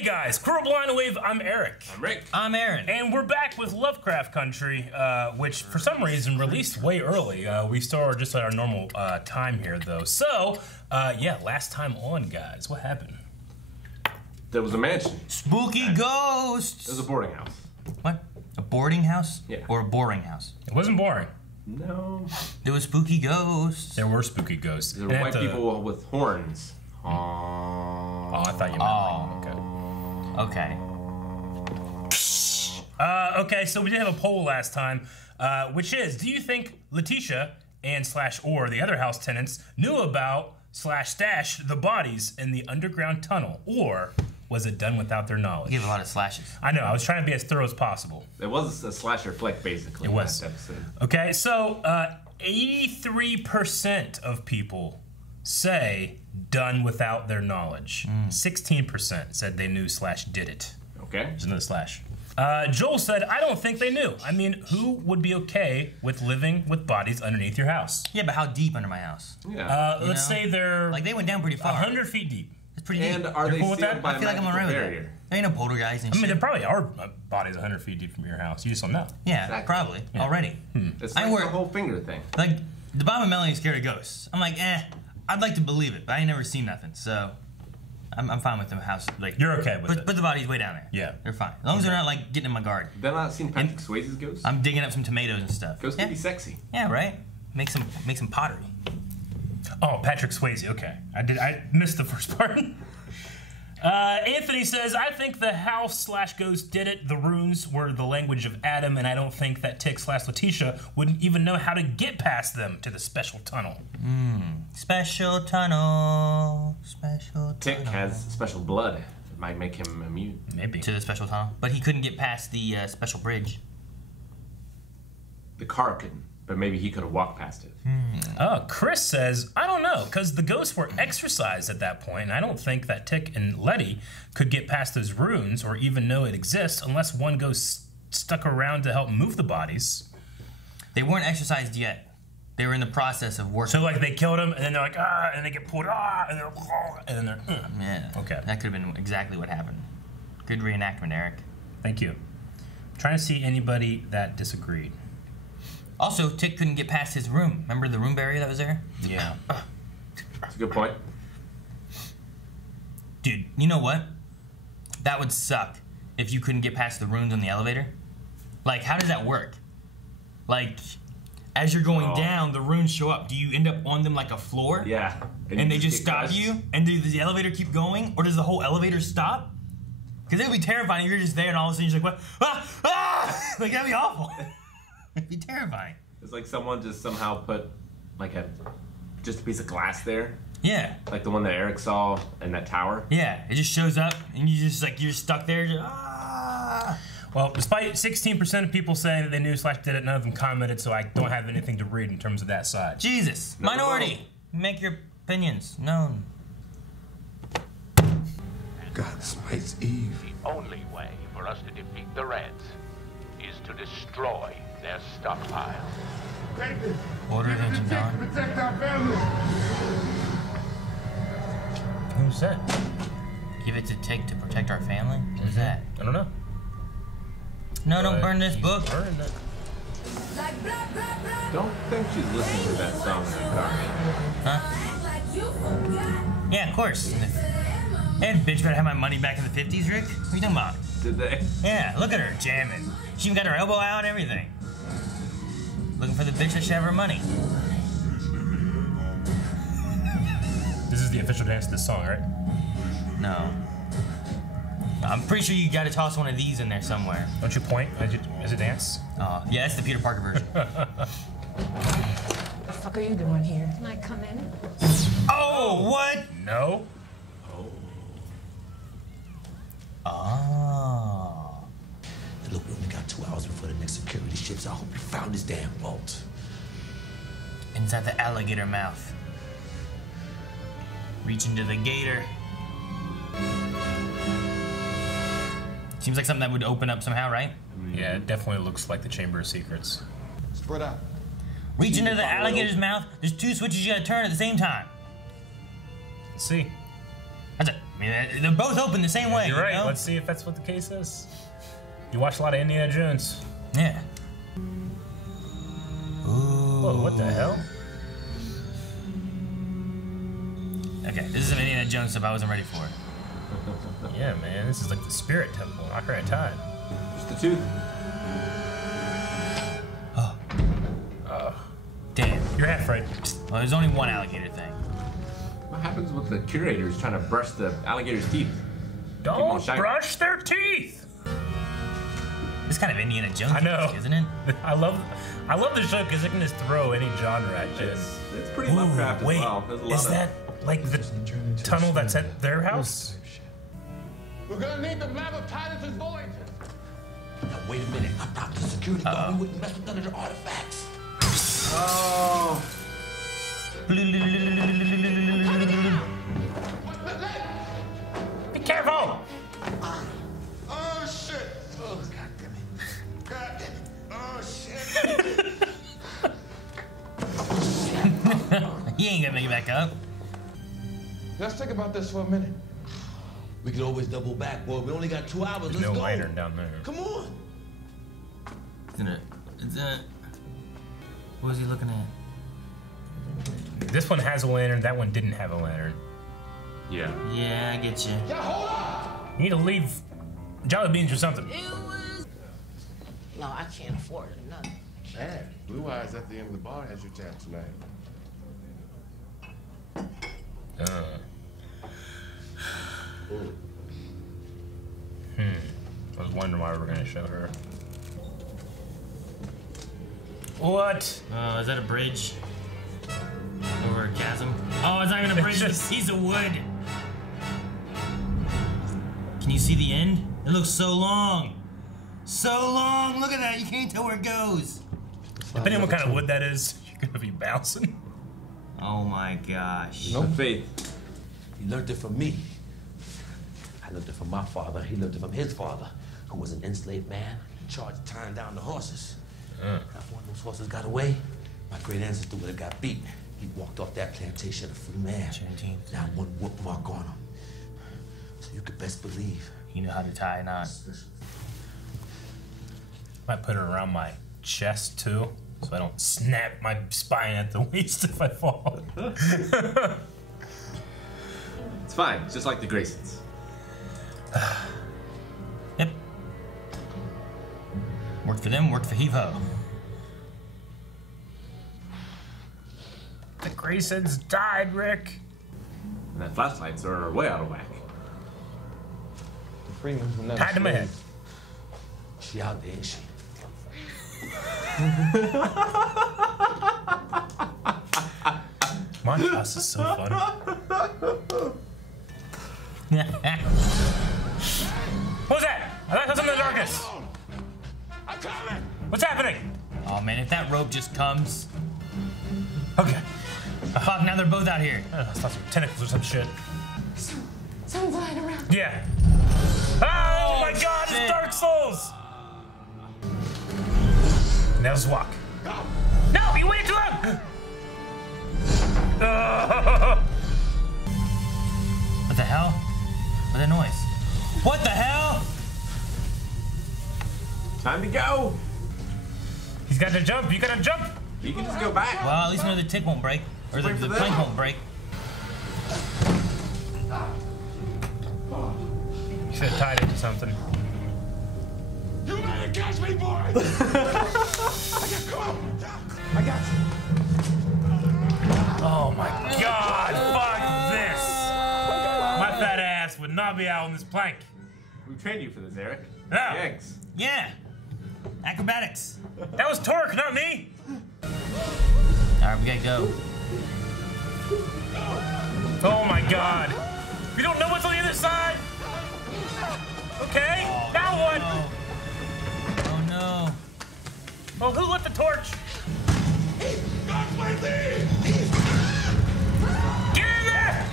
Hey guys, Crew Blind Wave, I'm Eric. I'm Rick. I'm Aaron. And we're back with Lovecraft Country, which for some reason released way early. We still are just at our normal time here though. So, yeah, last time on, guys, what happened? There was a mansion. Spooky ghosts! It was a boarding house. What? A boarding house? Yeah. Or a boring house? It wasn't boring. No. There was spooky ghosts. There were spooky ghosts. There were white people with horns. Oh, I thought you meant Okay. Okay, so we did have a poll last time, which is, do you think Letitia and /or the other house tenants knew about /stashed the bodies in the underground tunnel, or was it done without their knowledge? You give a lot of slashes. I know, I was trying to be as thorough as possible. It was a slasher flick, basically. It was. Last episode. Okay, so 83% of people say done without their knowledge. 16% said they knew /did it. Okay. There's another slash. Joel said, I don't think they knew. I mean, who would be okay with living with bodies underneath your house? Yeah, but how deep under my house? Yeah. Let's say they're Like, they went down pretty far. 100 feet deep. It's pretty deep. And are You're they cool with sealed that? by I feel like I'm magical alright with barrier? that. There ain't no poltergeist and I mean, there shit. probably are bodies 100 feet deep from your house. You just don't know. Yeah, Exactly. probably. Yeah. Already. It's I like work- the whole finger thing. Like, the Bob and Melanie is scared of ghosts. I'm like, I'd like to believe it, but I ain't never seen nothing, so I'm fine with the house. Like, You're okay with it? Put the bodies way down there. Yeah. They're fine. As long as they're not, like, getting in my garden. Then I've seen Patrick Swayze's ghost. I'm digging up some tomatoes and stuff. Ghosts yeah. can be sexy. Yeah, right? Make some pottery. Oh, Patrick Swayze, okay. I missed the first part. Anthony says, I think the house /ghost did it. The runes were the language of Adam, and I don't think that Tick /Letitia wouldn't even know how to get past them to the special tunnel. Special tunnel. Special tunnel. Tick has special blood. It might make him immune. Maybe. To the special tunnel. But he couldn't get past the special bridge. The car couldn't, but maybe he could have walked past it. Chris says, I don't know, because the ghosts were exorcised at that point, and I don't think that Tick and Letty could get past those runes or even know it exists unless one ghost stuck around to help move the bodies. They weren't exorcised yet. They were in the process of working. So, like, they killed him, and then they're like, and they get pulled, and then they're, Yeah. Okay. That could have been exactly what happened. Good reenactment, Eric. Thank you. I'm trying to see anybody that disagreed. Also, Tick couldn't get past his room. Remember the room barrier that was there? Yeah. That's a good point. Dude, you know what? That would suck if you couldn't get past the runes on the elevator. Like, how does that work? Like, as you're going down, the runes show up. Do you end up on them like a floor? Yeah. And they just get stop crushed. you? And does the elevator keep going? Or does the whole elevator stop? Because it would be terrifying if you're just there and all of a sudden you're just like, what? Ah! Ah! Like, that'd be awful. It'd be terrifying. It's like someone just somehow put like just a piece of glass there. Yeah. Like the one that Eric saw in that tower. Yeah. It just shows up and you just like, you're stuck there. Just, ah! Well, despite 16% of people saying that they knew /did it, none of them commented, so I don't have anything to read in terms of that side. Jesus. Never Minority. Make your opinions known. God smites Eve. The only way for us to defeat the Reds is to destroy their stockpile. Order engine on. Protect our family. Who's that? Give it to Tick to protect our family? Who's that? I don't know. No, don't burn this book. Burn that. Don't think she's listening to that song in her car. Huh? Yeah, of course. Hey, bitch better have my money back in the 50s, Rick. What are you talking about? Did they? Yeah, look at her jamming. She even got her elbow out and everything. Looking for the bitch that should have her money. This is the official dance to this song, right? No. I'm pretty sure you gotta toss one of these in there somewhere. Don't you point as a dance? Yeah, that's the Peter Parker version. What the fuck are you doing here? Can I come in? Oh, what? No. Oh. Look, we only got 2 hours before the next security ships. I hope you found this damn vault. Inside the alligator mouth. Reach into the gator. Seems like something that would open up somehow, right? Yeah, it definitely looks like the Chamber of Secrets. Spread out. Reach into the alligator's mouth. There's 2 switches you gotta turn at the same time. Let's see. That's it. mean, they're both open the same way. You're right. You know? Let's see if that's what the case is. You watch a lot of Indiana Jones. Yeah. Whoa, what the hell? Okay, this is some Indiana Jones stuff I wasn't ready for. Yeah, man, this is like the spirit temple. Ocarina of Time. Just the tooth. Damn, you're half right. Well, there's only one alligator thing. What happens with the curators trying to brush the alligator's teeth? Don't brush their teeth. It's kind of Indiana Jones, I know, isn't it? I love the show because it can just throw any genre at you. It's pretty Lovecraft as Wait, well. There's a lot is of that like the tunnel that's at their house? We're gonna need the map of Titus's voyage. Now, wait a minute. I thought the security guard wouldn't mess with none of the artifacts. Oh. Be careful! Oh shit! Oh god damn it! God damn it! Oh shit! He ain't gonna make it back up. Let's think about this for a minute. We can always double back, boy. We only got 2 hours. There's Let's no go. lantern down there. Come on. Isn't it? What was he looking at? This one has a lantern. That one didn't have a lantern. Yeah. Yeah, I get you. Yeah, hold on! You need to leave Jolly Beans or something. No, I can't afford it. Nothing. Man, Blue Eyes at the end of the bar has your chance tonight. I was wondering why we were gonna show her. What? Is that a bridge? Over a chasm? Oh, it's not even a bridge, it's a piece of wood. Can you see the end? It looks so long. So long! Look at that, you can't tell where it goes. Depending on what kind of wood that is, you're gonna be bouncing. Oh my gosh. No faith. He learned it from me. I learned it from my father. He learned it from his father, who was an enslaved man in charge of tying down the horses. If one of those horses got away, my great ancestor would have got beat. He walked off that plantation a free man. Not one whoop mark on him. So you could best believe. You know how to tie a knot. Might put it around my chest too, so I don't snap my spine at the waist if I fall. It's fine. It's just like the Graysons. Yep. Worked for them, worked for Heave-Ho. The Graysons died, Rick. And that flashlights are way out of whack. The Freemans will never Tied to my head. She out there, ain't she? My house is so funny. What was that? I thought something in the darkness. I'm coming! What's happening? Oh man, if that rope just comes. Okay. Fuck, now they're both out here. I thought some tentacles or some shit. Someone flying around. Yeah. Oh my god, shit. it's Dark Souls! Now just walk. No, you waited too long! What the hell? What's that noise? What the hell? Time to go. He's got to jump, you gotta jump! You can just go back. Well, at least another tick won't break. Or the Wait for them. plank won't break. You should have tied it to something. You better catch me, boy! I got you. Oh my god, fuck this! My fat ass would not be out on this plank. We trained you for this, Eric. No. Thanks. Yeah. Acrobatics. That was Torque, not me! Alright, we gotta go. Oh my god. We don't know what's on the other side! Okay, now what? Oh no. Well, who lit the torch? That's my thing! Get in there!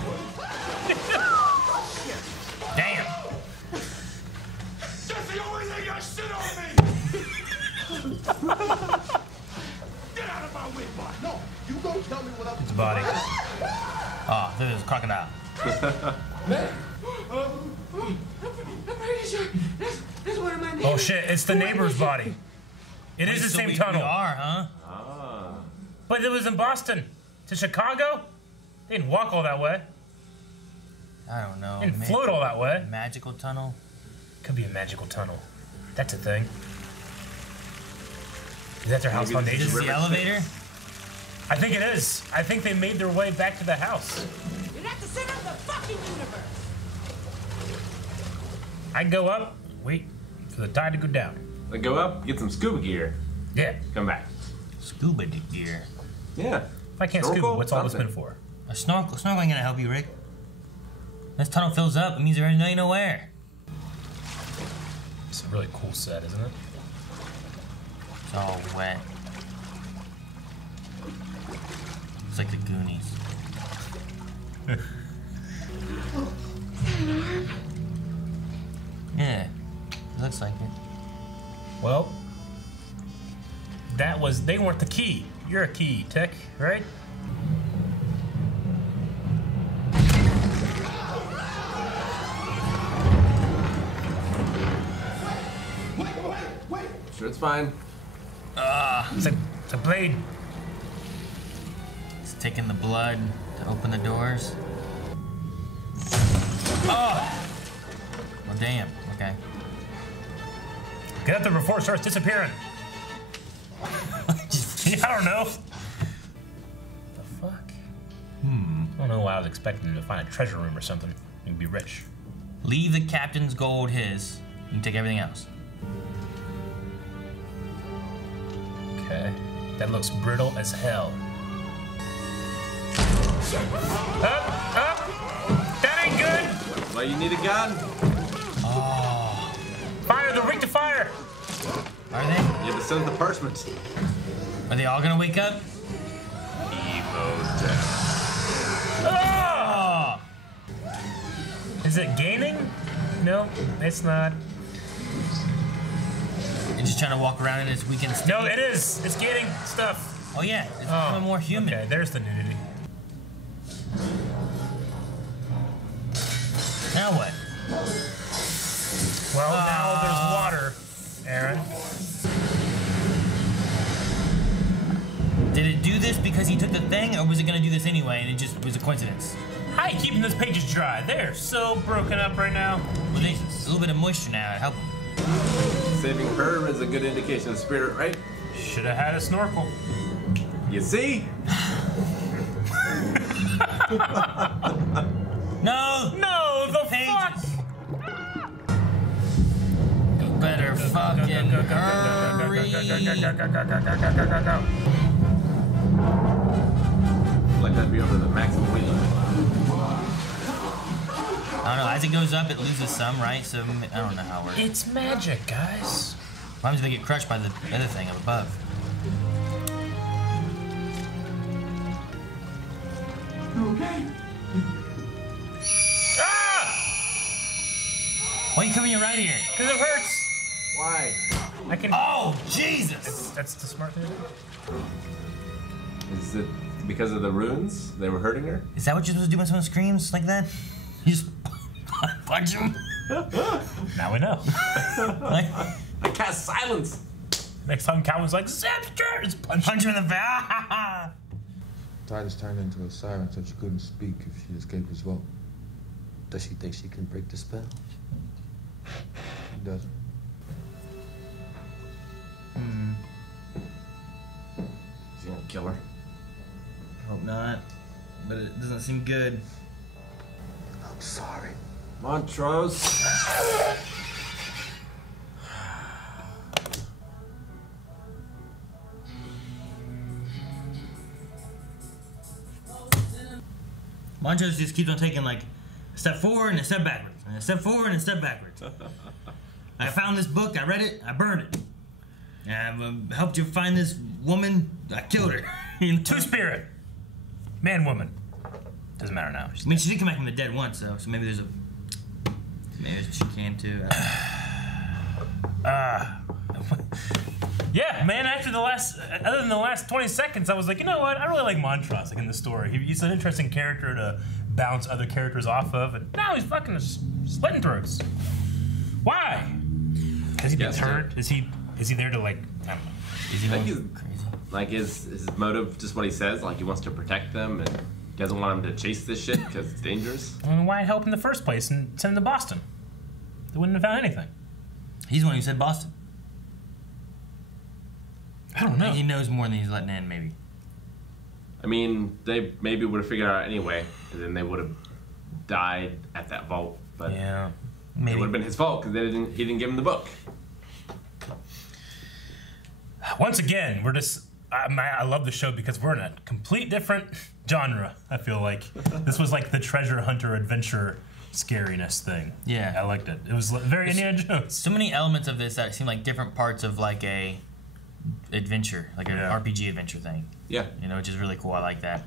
Damn. That's the only thing that shit on me! Get out of my way, boy! No, you don't tell me what I'm His body. Oh, there's a crocodile. Man, Oh shit, it's the neighbor's body. It is the same tunnel. We are, huh? Ah. But it was in Boston. To Chicago? They didn't walk all that way. I don't know. They didn't float all that way. Magical tunnel? Could be a magical tunnel. That's a thing. Is that their house foundation? Is this the elevator? I think it is. I think they made their way back to the house. You're at the center of the fucking universe. I go up, wait for the tide to go down. Then go up, get some scuba gear. Yeah. Come back. Scuba gear. Yeah. If I can't Snorkel? scuba, what's all this Something. been for? A snorkel. Snorkel ain't gonna help you, Rick. This tunnel fills up. It means there ain't nowhere. It's a really cool set, isn't it? It's all wet. It's like the Goonies. Yeah, it looks like it. Well, they weren't the key. You're a key, Tech, right? Sure, it's fine. It's a blade. It's taking the blood to open the doors. Oh! Well, damn. Okay. Get up there before it starts disappearing. I don't know. The fuck? I don't know why I was expecting to find a treasure room or something. You'd be rich. Leave the captain's gold his. You can take everything else. Okay. That looks brittle as hell. Up! That ain't good! That's why you need a gun. Fire! They'll ring to fire! Are they? You have to send the parchment. Are they all gonna wake up? Oh! Is it gaining? No, it's not. You're just trying to walk around in its weakened state? No, it is. It's gaining stuff. Oh yeah, it's becoming more human. Okay, there's the nudity. Now what? Well, now there's water, Aaron. Did it do this because he took the thing, or was it gonna do this anyway and it just was a coincidence? How are you keeping those pages dry? They're so broken up right now. Well, there's a little bit of moisture now to help them. Saving her is a good indication of spirit, right? Should have had a snorkel. You see? No! No, the Pages. fuck! You better fucking hurry. Like that'd be over the maximum weight limit. I don't know, as it goes up, it loses some, right? So, I don't know how it works. It's magic, guys. What happens if they get crushed by the other thing up above? Ah! Why are you coming right here? Because it hurts. Why? I can. Oh, Jesus! That's the smart thing to do. Is it because of the runes? They were hurting her? Is that what you're supposed to do when someone screams like that? You just punch him? Now we know. Like, I cast silence. Next time Calvin's like, Zapster! It's punch. punch him in the back. Titus turned into a siren so she couldn't speak if she escaped as well. Does she think she can break the spell? She doesn't. Is he gonna kill her? Hope not, but it doesn't seem good. I'm sorry. Montrose. Montrose just keeps on taking like a step forward and a step backwards, and a step forward and a step backwards. I found this book, I read it, I burned it. I helped you find this woman, I killed her. Two-spirit. Man, woman. Doesn't matter now. I mean, she did come back from the dead once, though, so maybe there's a... Maybe she came too. Yeah, man, after the last, other than the last 20 seconds, I was like, you know what? I really like Montrose, like, in the story. He's an interesting character to bounce other characters off of, and now he's fucking slitting throats. Why? Has he been Yes, turned? Is he there to like? I don't know. Is he I think going he's crazy? like his motive just what he says. Like he wants to protect them and he doesn't want them to chase this shit because it's dangerous. Well, why help in the first place and send him to Boston? They wouldn't have found anything. He's the one who said Boston. I don't know. He knows more than he's letting in, maybe. I mean, they maybe would have figured it out anyway, and then they would have died at that vault. But Yeah, it maybe. would have been his fault because he didn't give him the book. Once again, we're just. I love the show because we're in a complete different genre. I feel like this was like the treasure hunter adventure scariness thing. Yeah. I liked it. It was very Indiana Jones. So many elements of this that seem like different parts of like a adventure, like an Yeah. RPG adventure thing. Yeah. You know, which is really cool. I like that.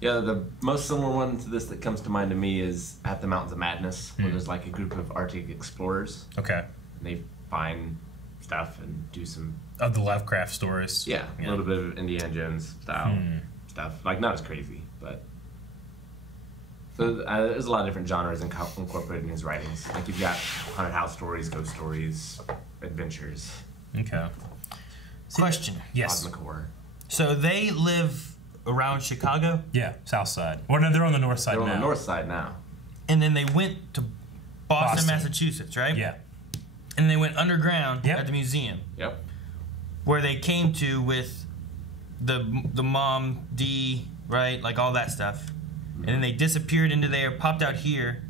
Yeah, the most similar one to this that comes to mind to me is at the Mountains of Madness, where there's like a group of Arctic explorers, Okay. and they find stuff and do some, Of the Lovecraft stories. a little bit of Indiana Jones style stuff. Like, not as crazy, but... So there's a lot of different genres incorporated in his writings. Like, you've got haunted house stories, ghost stories, adventures, Okay. Question. Yes. cosmic horror. So they live around Chicago, Yeah. South side. Or no, they're on the north side They're now. on the north side now. and then they went to Boston, Boston. Massachusetts, right? Yeah. And they went underground Yep. at the museum, Yep. where they came to with the mom, D, right? Like all that stuff. And then they disappeared into there, popped out here,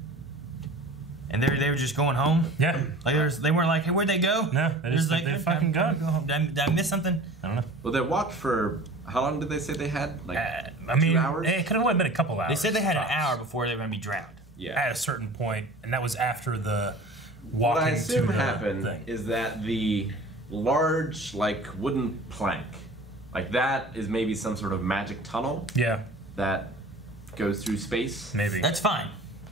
and they were just going home. Yeah. Like they weren't like, hey, where'd they go? No, they They're just like, they "Hey, fucking time go. to home. Did I miss something? I don't know. Well, they walked for... How long did they say they had? Like, I mean, 2 hours? it could have only been a couple hours. They said they had an tops. hour before they were going to be drowned. yeah. At a certain point, and that was after the What walking I assume to the happened thing. is that the large, like, wooden plank, like that is maybe some sort of magic tunnel Yeah, that goes through space. maybe. That's fine.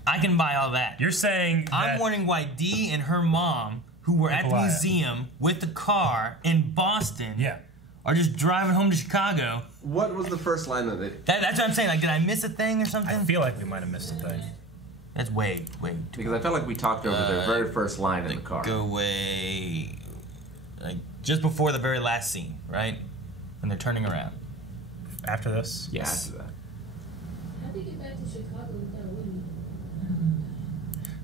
I can buy all that. You're saying that I'm wondering why Dee and her mom, who were at the Nikolai. museum with the car in Boston, Yeah. are just driving home to Chicago. What was the first line that they... That's what I'm saying. Like, did I miss a thing or something? I feel like we might have missed a thing. That's way too. Because I felt like we talked over their very first line in the car. Go away. Like, just before the very last scene, right? When they're turning around. After this? Yeah, after that. How did you get back to Chicago without Woody?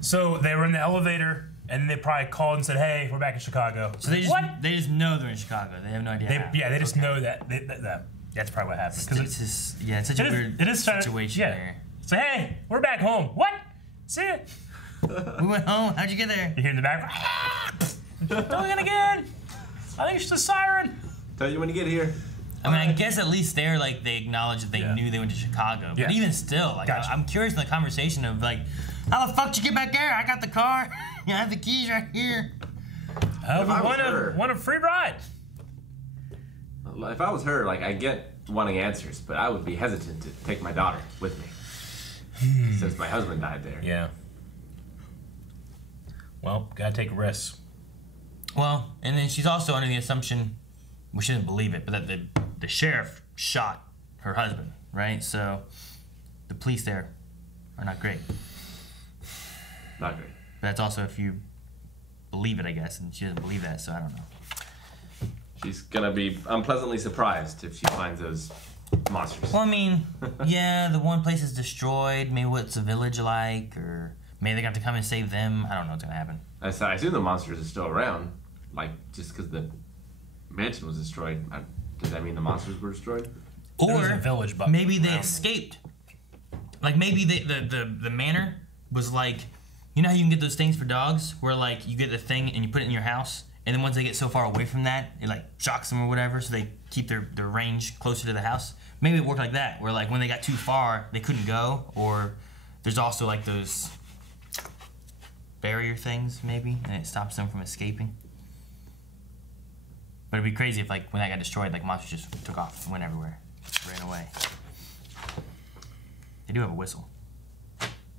So they were in the elevator, and they probably called and said, "Hey, we're back in Chicago." So they just what? they just know they're in Chicago. They have no idea. how. They just know that. That's probably what happened. Because It's just, yeah, it's such a weird situation yeah. there. So hey, we're back home. What? See it? We went home. How'd you get there? You hear in the back? Doing it again. I think it's the siren. Tell you when you get here. I mean, I guess at least there, like, they acknowledge that they Yeah. knew they went to Chicago. Yeah. But even still, like, Gotcha. I'm curious in the conversation of, like, how the fuck did you get back there? I got the car. I have the keys right here. We If I was her- want a free ride. If I was her, like, I get wanting answers, but I would be hesitant to take my daughter with me. Since my husband died there. Yeah. Well, gotta take risks. Well, and then she's also under the assumption, well, she doesn't believe it, but that the sheriff shot her husband, right? So the police there are not great. Not great. But that's also if you believe it, I guess, and she doesn't believe that, so I don't know. She's gonna be unpleasantly surprised if she finds those monsters. Well, I mean, yeah, the one place is destroyed. Maybe what's the village like, or maybe they're gonna have to come and save them. I don't know what's gonna happen. I assume the monsters are still around. Like, just because the mansion was destroyed, does that mean the monsters were destroyed? There was Or a village bug maybe they around. escaped. Like maybe the manor was like, you know how you can get those things for dogs, where like you get the thing and you put it in your house, and then once they get so far away from that, it like shocks them or whatever, so they keep their range closer to the house. Maybe it worked like that, where like when they got too far, they couldn't go. Or there's also like those barrier things, maybe, and it stops them from escaping. But it'd be crazy if like when that got destroyed, like monsters just took off and went everywhere, ran away. They do have a whistle.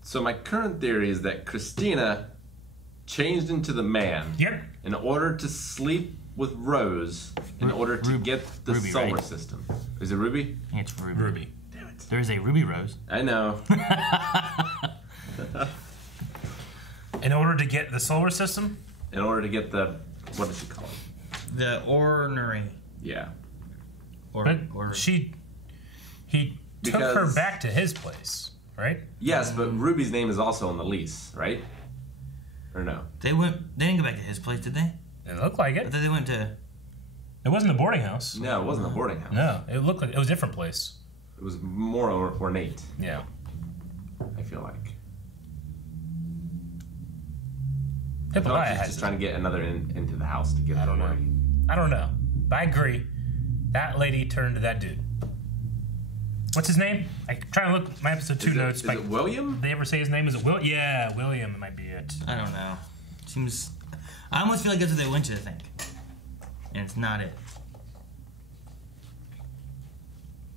So my current theory is that Christina changed into the man Yep. in order to sleep with Rose in order to get the Ruby, solar right? system. Is it Ruby? I think it's Ruby. Ruby. Damn it. There's a Ruby Rose. I know. In order to get the solar system? in order to get the, what does she call it? The ornery. Yeah. But he took her back to his place, right? Yes, but Ruby's name is also on the lease, right? Or no? They didn't go back to his place, did they? It looked like it. I thought they went to... It wasn't a boarding house. No, it wasn't a boarding house. No, it looked like it was a different place. It was more ornate. Yeah. I feel like. Hippolyta I feel like she's has just it. trying to get another into the house to get I don't know. I don't know. But I agree. That lady turned to that dude. What's his name? I try to look at my episode 2 notes. Is it William? Did they ever say his name? Is it Will? Yeah, William. It might be it. I don't know. Seems... I almost feel like that's what they went to, I think. And it's not it.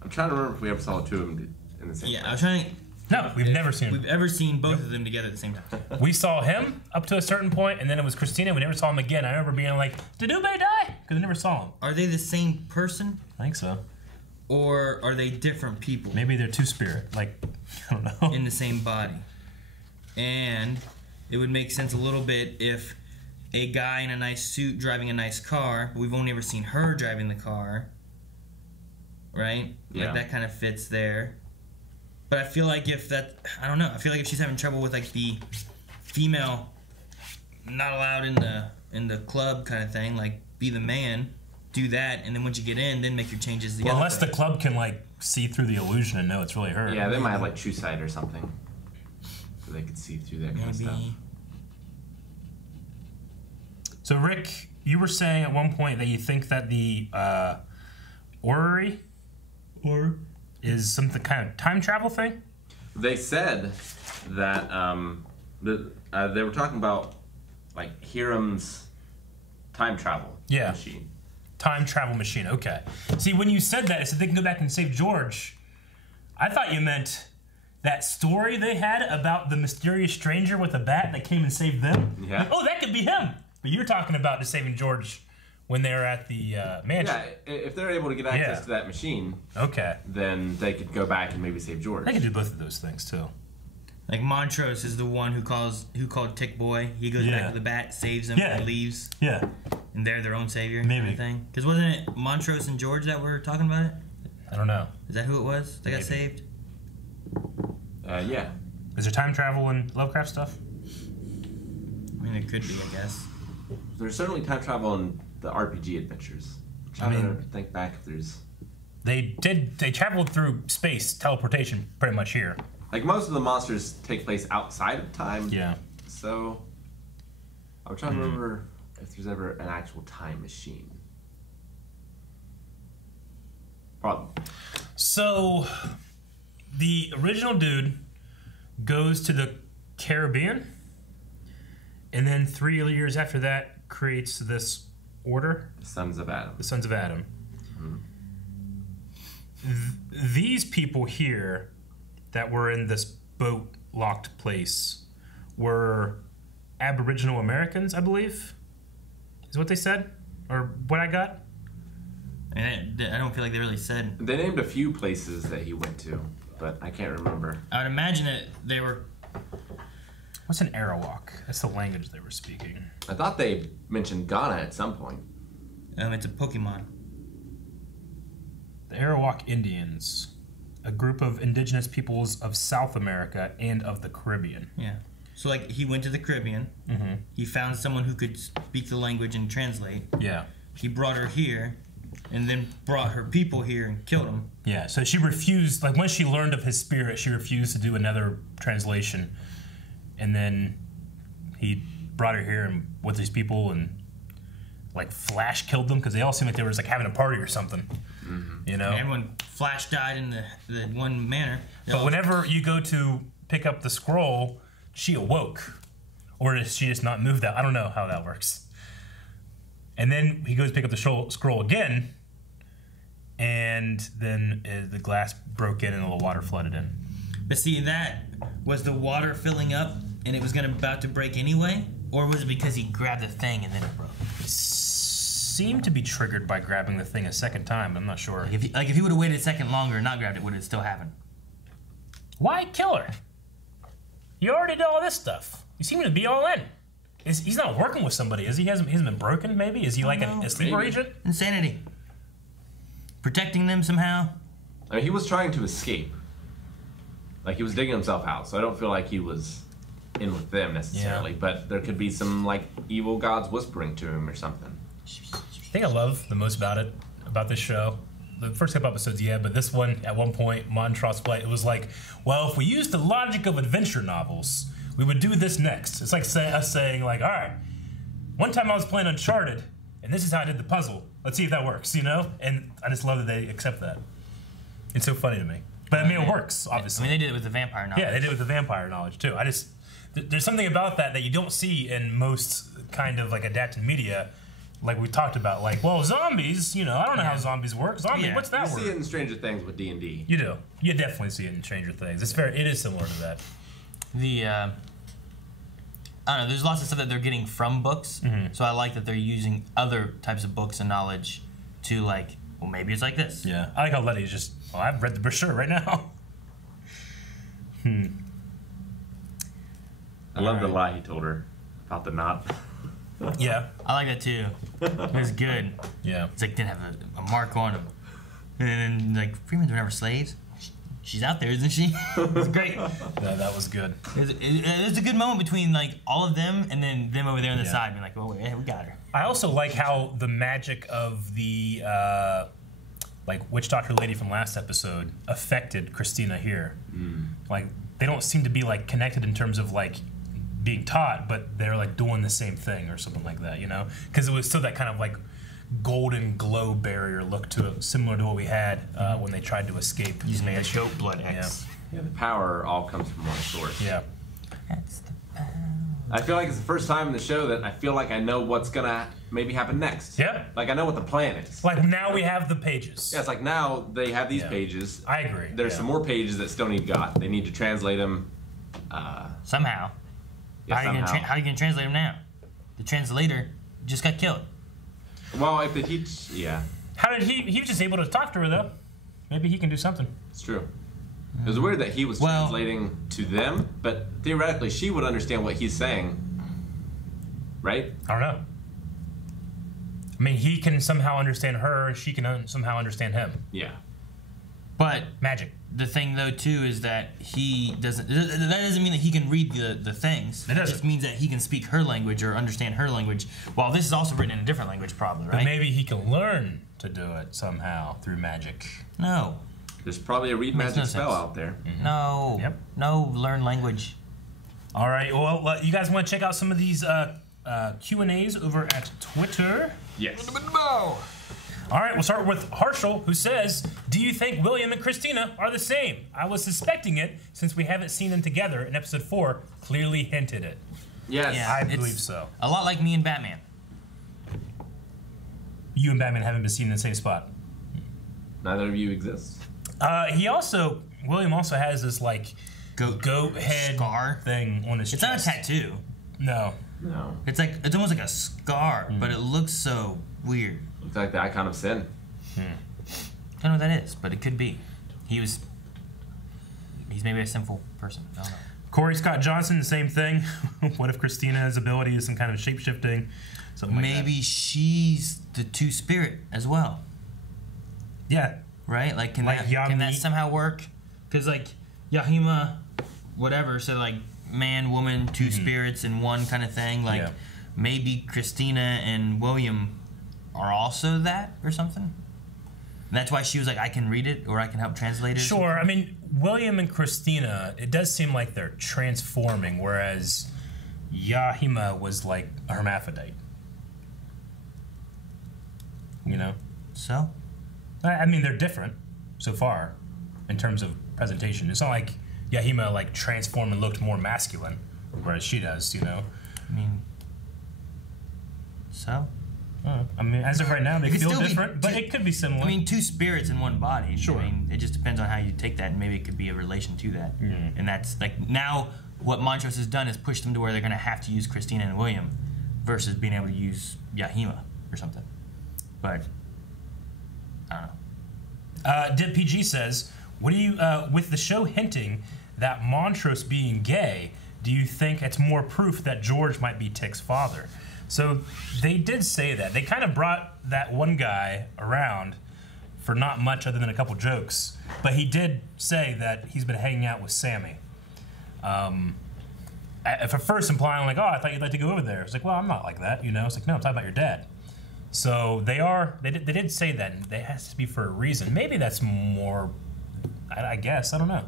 I'm trying to remember if we ever saw the two of them in the same Yeah, place. I was trying to... No, we've never seen We've ever seen both of them together at the same time. We saw him up to a certain point, and then it was Christina. We never saw him again. I remember being like, did Ube die? Because I never saw him. Are they the same person? I think so. Or are they different people? Maybe they're two-spirit. Like, I don't know. In the same body. And it would make sense a little bit if a guy in a nice suit driving a nice car, but we've only ever seen her driving the car. Right? Yeah. Like that kind of fits there. But I feel like if that, I don't know, I feel like if she's having trouble with like the female not allowed in the club kind of thing, like be the man, do that, and then once you get in, then make your changes together. Well, unless the club can like see through the illusion and know it's really her. Yeah, they might have like true sight or something. So they could see through that kind of stuff. So Rick, you were saying at one point that you think that the orrery is something kind of time travel thing? They said that they were talking about like Hiram's time travel machine. Time travel machine, okay. See, when you said that, it said they can go back and save George. I thought you meant that story they had about the mysterious stranger with a bat that came and saved them. Yeah. Like, oh, that could be him. But you're talking about just saving George when they were at the mansion. Yeah, if they're able to get access to that machine, then they could go back and maybe save George. They could do both of those things too. Like Montrose is the one who called Tick Boy. He goes back with the bat, saves him, and leaves. Yeah. And they're their own savior. Maybe. Kind of thing. Because wasn't it Montrose and George that were talking about it? I don't know. Is that who it was? They got saved? Yeah. Is there time travel in Lovecraft stuff? I mean, it could be, I guess. There's certainly time travel in the RPG adventures. I'm trying to think back if there's... They traveled through space, teleportation, pretty much here. Like, most of the monsters take place outside of time. Yeah. So, I'm trying to remember if there's ever an actual time machine. Probably. So, the original dude goes to the Caribbean, and then 3 years after that creates this order. The Sons of Adam. The Sons of Adam. These people here that were in this boat-locked place were Aboriginal Americans, I believe, is what they said, or what I got. And I don't feel like they really said. They named a few places that he went to, but I can't remember. I would imagine that they were... What's an Arawak? That's the language they were speaking. I thought they mentioned Ghana at some point. It's a Pokemon. The Arawak Indians, a group of indigenous peoples of South America and of the Caribbean. Yeah. So, like, he went to the Caribbean. Mm-hmm. He found someone who could speak the language and translate. Yeah. He brought her here, and then brought her people here and killed them. Yeah, so she refused, like, when she learned of his spirit, she refused to do another translation. And then he brought her here and with these people and, like, Flash killed them because they all seemed like they were just, like, having a party or something. You know? And everyone, Flash died in the one manner. But whenever you go to pick up the scroll, she awoke. Or does she just not move that? I don't know how that works. And then he goes to pick up the scroll again, and then the glass broke in and all the water flooded in. But see, that was the water filling up and it was about to break anyway? Or was it because he grabbed the thing and then it broke? It seemed to be triggered by grabbing the thing a second time. I'm not sure. Like if he would have waited a second longer and not grabbed it, would it still happen? Why kill her? You already did all this stuff. You seem to be all in. he's not working with somebody, is he? He hasn't been broken, maybe? Is he like a sleeper agent? Insanity. Protecting them somehow. I mean, he was trying to escape. Like, he was digging himself out, so I don't feel like he was in with them necessarily. Yeah. But there could be some, like, evil gods whispering to him or something. The thing I love the most about this show, the first couple episodes, yeah, but this one, at one point, Montrose Blight, it was like, well, if we used the logic of adventure novels, we would do this next. It's like us saying, like, all right, one time I was playing Uncharted, and this is how I did the puzzle. Let's see if that works, you know? And I just love that they accept that. It's so funny to me. But I mean, it works, obviously. I mean, they did it with the vampire knowledge. Yeah, they did it with the vampire knowledge, too. There's something about that you don't see in most kind of, like, adapted media, like we talked about. Like, well, zombies, you know, I don't know how zombies work. What's that word? You see it in Stranger Things with D&D. You do. You definitely see it in Stranger Things. It is similar to that. I don't know, there's lots of stuff that they're getting from books, so I like that they're using other types of books and knowledge to, like, well, maybe it's like this. Yeah, I like how Letty's just, well, I've read the brochure right now. I love the lie he told her about the knot. Yeah. I like that too. It was good. Yeah. It's like, didn't have a mark on him. And then, like, Freemans were never slaves. She's out there, isn't she? It was great. Yeah, that was good. It was a good moment between, like, all of them and then them over there on the side being like, oh, wait, we got her. I also like how the magic of the, like, witch doctor lady from last episode affected Christina here. Like, they don't seem to be, like, connected in terms of, like, being taught, but they're, like, doing the same thing or something like that, you know? Because it was still that kind of, like, golden glow barrier look to it, similar to what we had when they tried to escape. Using the goat blood X. Yeah, the power all comes from one source. Yeah. That's the power. I feel like it's the first time in the show that I feel like I know what's gonna maybe happen next. Yeah. Like, I know what the plan is. Like, now we have the pages. Yeah, it's like now they have these pages. I agree. There's some more pages that still need got. They need to translate them. Somehow. Yeah, how are you gonna translate them now? The translator just got killed. Well, if they teach, yeah. How did he was just able to talk to her, though. Maybe he can do something. It's true. It was weird that he was translating to them, but theoretically she would understand what he's saying, right? I don't know. I mean, he can somehow understand her, and she can somehow understand him. Yeah. But magic. The thing, though, too, is that he doesn't. That doesn't mean that he can read the things. It just means that he can speak her language or understand her language. While this is also written in a different language, probably, right? But maybe he can learn to do it somehow through magic. No. There's probably a read magic spell out there. No. Yep. No, learn language. All right. Well, you guys want to check out some of these Q&As over at Twitter? Yes. All right, we'll start with Harshal, who says, do you think William and Christina are the same? I was suspecting it since we haven't seen them together in episode 4, clearly hinted it. Yes. Yeah, I believe so. A lot like me and Batman. You and Batman haven't been seen in the same spot. Neither of you exists. William also has this, like, goat head scar thing on his chest. It's not a tattoo. No. No. It's almost like a scar, but it looks so weird. Looks like the icon of sin. I don't know what that is, but it could be. He's maybe a sinful person. I don't know. Corey Scott Johnson, the same thing. What if Christina's ability is some kind of shape-shifting? Something like that. Maybe she's the two-spirit as well. Yeah. Right? Like, can that somehow work? Because, like, Yahima, whatever, said, like, man, woman, two spirits in one kind of thing. Like, maybe Christina and William are also that or something? And that's why she was like, I can read it or I can help translate it. Sure. I mean, William and Christina, it does seem like they're transforming, whereas Yahima was like a hermaphrodite. You know? So? I mean, they're different so far in terms of presentation. It's not like Yahima like transformed and looked more masculine, whereas she does, you know? I mean, so? I mean, as of right now, they feel different, but it could be similar. I mean, two spirits in one body. Sure. I mean, it just depends on how you take that, and maybe it could be a relation to that. And that's, like, now what Montrose has done is push them to where they're going to have to use Christina and William versus being able to use Yahima or something. But, I don't know. Dip PG says, what do you, with the show hinting that Montrose being gay, do you think it's more proof that George might be Tick's father? So they did say that. They kind of brought that one guy around for not much other than a couple jokes, but he did say that he's been hanging out with Sammy. At first implying like, oh, I thought you'd like to go over there. It's like, well, I'm not like that, you know? It's like, no, I'm talking about your dad. So they did say that, and it has to be for a reason. Maybe that's more, I guess, I don't know.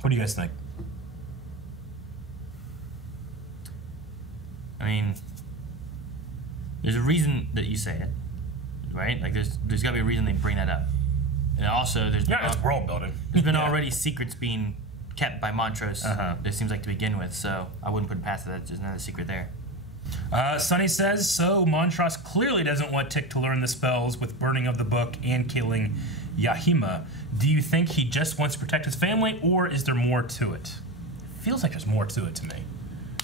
What do you guys think? I mean, there's a reason that you say it, right? Like, there's got to be a reason they bring that up. And also, there's been it's world building. There's been already secrets being kept by Montrose. It seems like to begin with, so I wouldn't put it past that. There's another secret there. Sonny says, so Montrose clearly doesn't want Tick to learn the spells with burning of the book and killing Yahima. Do you think he just wants to protect his family, or is there more to it? Feels like there's more to it to me.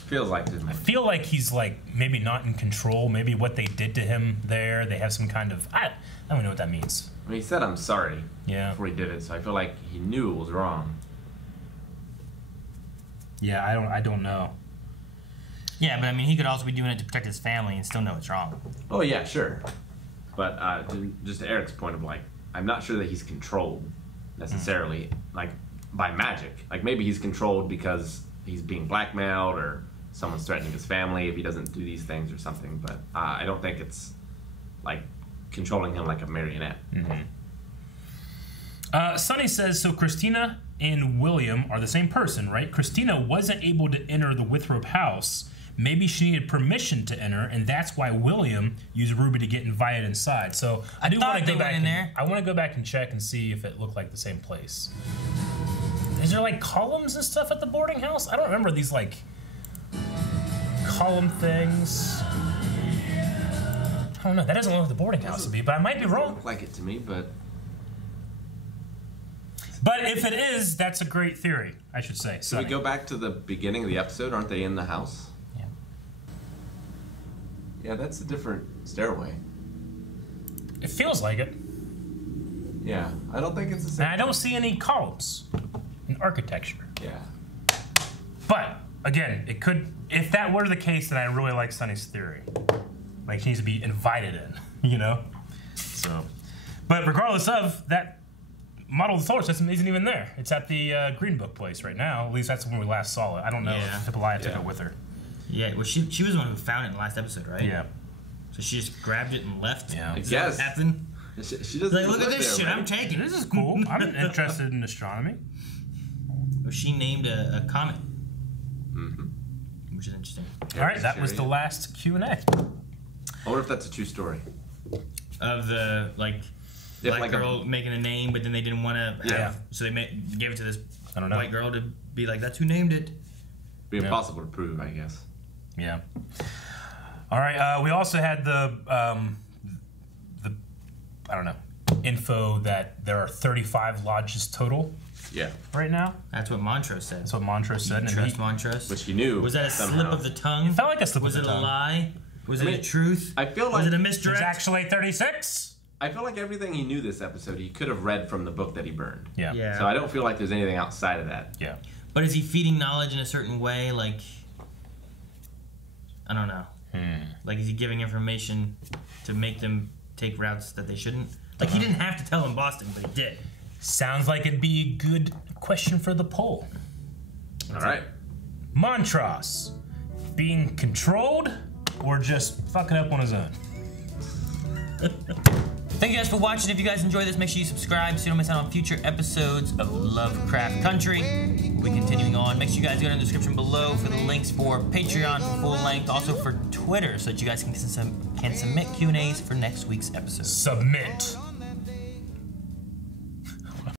Feels like there's more. I feel like he's like maybe not in control. Maybe what they did to him there, they have some kind of, I don't know what that means. I mean, he said I'm sorry before he did it, so I feel like he knew it was wrong. Yeah, I don't know. Yeah, but I mean, he could also be doing it to protect his family and still know it's wrong. Oh yeah, sure. But just to Eric's point of like, I'm not sure that he's controlled necessarily, like by magic. Like maybe he's controlled because he's being blackmailed or someone's threatening his family if he doesn't do these things or something. But I don't think it's like controlling him like a marionette. Sonny says, so Christina and William are the same person, right? Christina wasn't able to enter the Withrope house. Maybe she needed permission to enter, and that's why William used Ruby to get invited inside. So I do want to go back in there. I want to go back and check and see if it looked like the same place. Is there like columns and stuff at the boarding house? I don't remember these like column things. I don't know. That doesn't look like the boarding house to be, but I might be wrong. Look like it to me, but if it is, that's a great theory, I should say. So we go back to the beginning of the episode. Aren't they in the house? Yeah. Yeah, that's a different stairway. It feels like it. Yeah, I don't think it's the same. And I don't see any columns in architecture. Yeah. But again, it could. If that were the case, then I really like Sonny's theory. Like she needs to be invited in, you know. So, but regardless of that. Model of the solar system isn't even there. It's at the Green Book place right now. At least that's when we last saw it. I don't know if Hippolyta took it with her. Yeah, well, she was the one who found it in the last episode, right? Yeah. So she just grabbed it and left? Yeah. I guess. Happened? She doesn't like, look at this shit, I'm taking it. This is cool. I'm interested in astronomy. Well, she named a comet. Which is interesting. All right, that was the last Q&A. I wonder if that's a true story. Of the, like... Black like girl making a name, but then they didn't want to have, so they gave it to this white girl to be like, that's who named it. Be impossible to prove, I guess. Yeah. All right, we also had the I don't know, info that there are 35 lodges total. Yeah. Right now. That's what Montrose said. That's what Montrose said. You trust Montrose? Which he knew. Was that a slip of the tongue? It felt like a slip of the tongue. Was it a lie? Was it a truth? I feel like was it a misdirect? There's actually 36. I feel like everything he knew this episode, he could have read from the book that he burned. Yeah. So I don't feel like there's anything outside of that. Yeah. But is he feeding knowledge in a certain way? Like, I don't know. Like, is he giving information to make them take routes that they shouldn't? Like, he didn't have to tell them Boston, but he did. Sounds like it'd be a good question for the poll. All right. Montrose, being controlled or just fucking up on his own? Thank you guys for watching. If you guys enjoy this, make sure you subscribe so you don't miss out on future episodes of Lovecraft Country. We'll be continuing on. Make sure you guys go in the description below for the links for Patreon for full length, also for Twitter, so that you guys can submit Q&As for next week's episode. Submit.